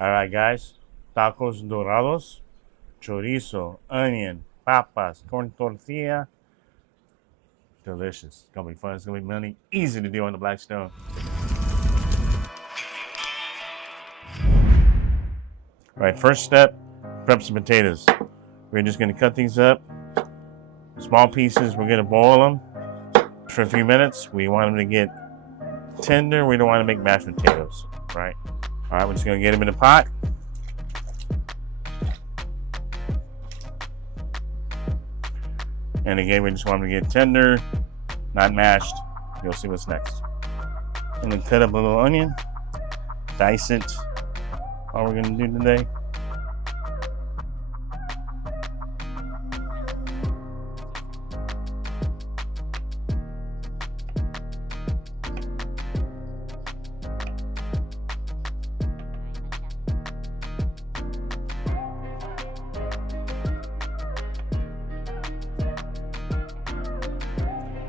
All right, guys. Tacos Dorados, chorizo, onion, papas, corn tortilla. Delicious. It's gonna be fun. It's gonna be money. Easy to do on the Black Stone. All right, first step, prep some potatoes. We're just gonna cut these up, small pieces. We're gonna boil them for a few minutes. We want them to get tender. We don't want to make mashed potatoes, right? All right, we're just gonna get them in a pot. And again, we just want them to get tender, not mashed. You'll see what's next. I'm gonna cut up a little onion, dice it. All we're gonna do today.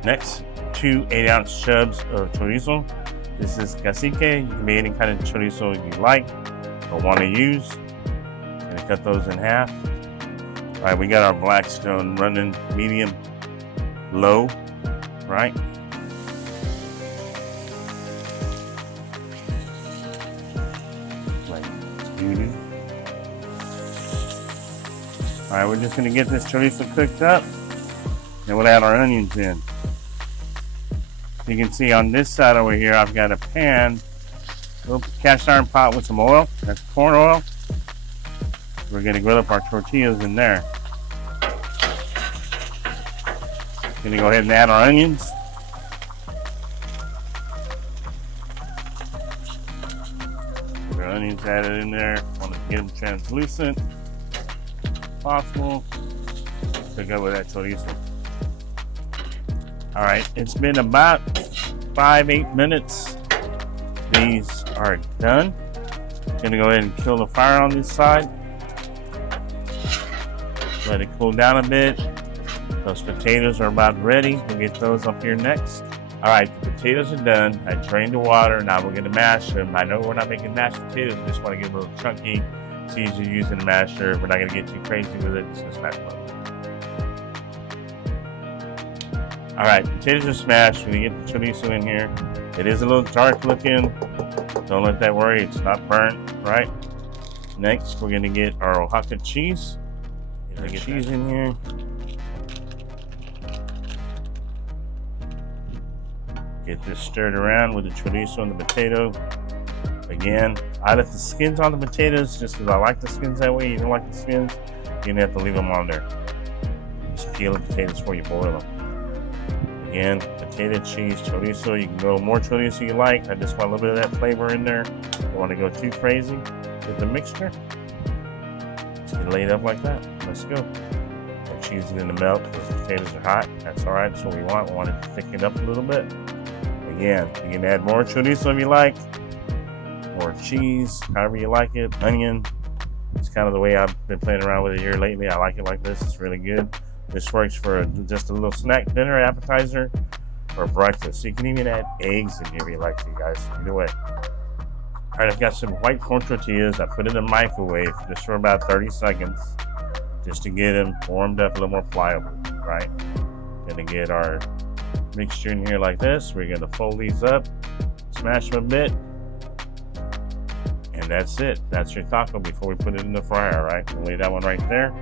Next, 2 8-ounce chubs of chorizo. This is cacique. You can be any kind of chorizo you like or want to use. Gonna cut those in half. All right, we got our Black Stone running medium low, right? Like beauty. All right, we're just gonna get this chorizo cooked up, and we'll add our onions in. You can see on this side over here, I've got a pan, a little cast iron pot with some oil. That's corn oil. We're gonna grill up our tortillas in there. Gonna go ahead and add our onions. Get our onions added in there. Want to get them translucent if possible to go with that chorizo. All right, it's been about 5-8 minutes. These are done. Gonna go ahead and kill the fire on this side. Let it cool down a bit. Those potatoes are about ready. We'll get those up here next. All right, the potatoes are done. I drained the water. Now we're gonna mash them. I know we're not making mashed potatoes. We just want to get a little chunky. It's easy using the masher. We're not gonna get too crazy with it. Just gonna smash them up. All right, potatoes are smashed. We get the chorizo in here. It is a little dark looking. Don't let that worry. It's not burnt, right? Next, we're gonna get our Oaxaca cheese. Get cheese in here. Get this stirred around with the chorizo and the potato. Again, I left the skins on the potatoes just because I like the skins that way. You don't like the skins, you're gonna have to leave them on there. Just peel the potatoes before you boil them. Again, potato, cheese, chorizo. You can go more chorizo you like. I just want a little bit of that flavor in there. Don't want to go too crazy with the mixture. Just get it laid up like that. Let's go. The cheese is going to melt because the potatoes are hot. That's all right. That's what we want. We want it to thicken it up a little bit. Again, you can add more chorizo if you like, more cheese, however you like it. Onion. It's kind of the way I've been playing around with it here lately. I like it like this. It's really good. This works for just a little snack, dinner, appetizer, or breakfast. So you can even add eggs if you like to, guys. Either way. All right, I've got some white corn tortillas. I put it in the microwave just for about 30 seconds, just to get them warmed up a little more pliable, right? Gonna get our mixture in here like this. We're gonna fold these up, smash them a bit, and that's it. That's your taco before we put it in the fryer, right? We'll lay that one right there.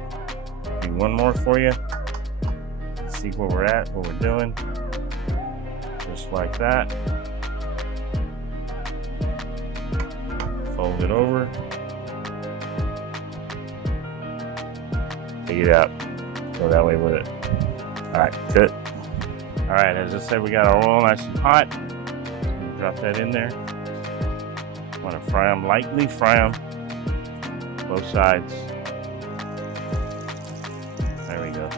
Do one more for you. See where we're at, what we're doing. Just like that. Fold it over. Take it out. Go that way with it. All right, good. All right, as I said, we got our oil nice and hot. Drop that in there. Want to fry them lightly. Fry them both sides. There we go.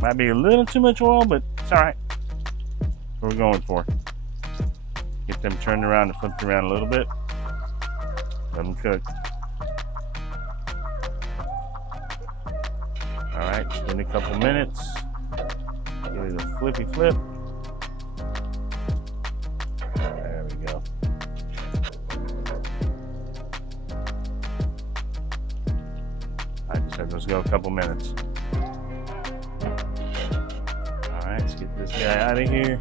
Might be a little too much oil, but it's all right. That's what we're going for. Get them turned around and flipped around a little bit. Let them cook. All right, in a couple minutes. Give it a flippy flip. let's go a couple minutes. All right, let's get this guy out of here.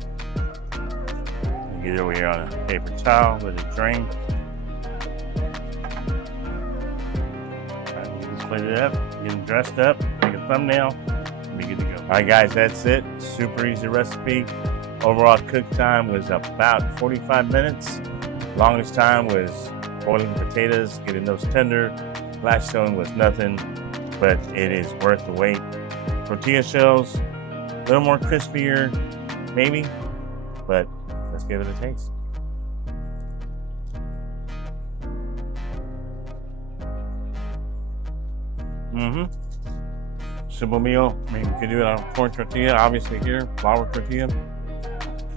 Get it over here on a paper towel, let it drain. All right, we'll just plate it up, get them dressed up, make a thumbnail, and be good to go. All right, guys, that's it. Super easy recipe. Overall cook time was about 45 minutes. Longest time was boiling potatoes, getting those tender. Blackstone was nothing, but it is worth the wait. Tortilla shells, a little more crispier, maybe, but let's give it a taste. Simple meal. I mean, you could do it on corn tortilla, obviously here, flour tortilla.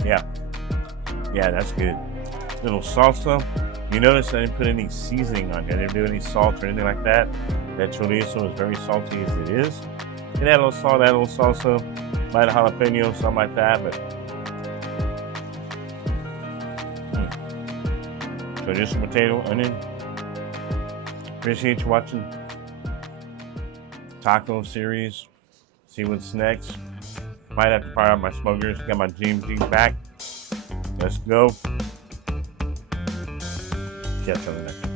Yeah, that's good. Little salsa. You notice I didn't put any seasoning on here. I didn't do any salt or anything like that. That chorizo is very salty as it is. You can add a little salt, add a little salsa, might have jalapeno, something like that, but chorizo, potato, onion. Appreciate you watching taco series. See what's next. Might have to fire up my smokers. Got my GMG back. Let's go. Catch you on the next one.